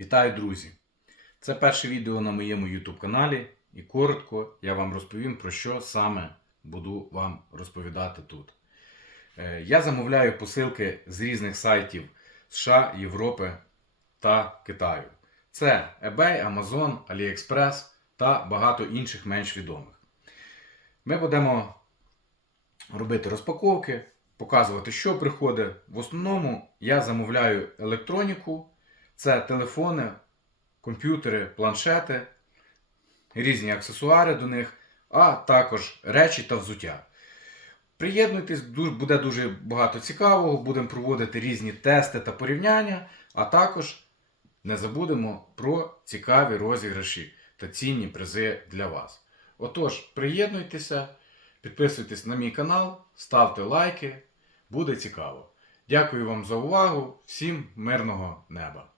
Вітаю, друзі! Це перше відео на моєму YouTube каналі, і коротко я вам розповім про що саме буду вам розповідати тут. Е, Я замовляю посилки з різних сайтів США, Європи та Китаю. Це eBay, Amazon, AliExpress та багато інших менш відомих. Ми будемо робити розпаковки, показувати, що приходить. В основному я замовляю електроніку. Це телефони, комп'ютери, планшети, різні аксесуари до них, а також речі та взуття. Приєднуйтесь, буде дуже багато цікавого, будемо проводити різні тести та порівняння, а також не забудемо про цікаві розіграші та цінні призи для вас. Отож, приєднуйтеся, підписуйтесь на мій канал, ставте лайки, буде цікаво. Дякую вам за увагу, всім мирного неба!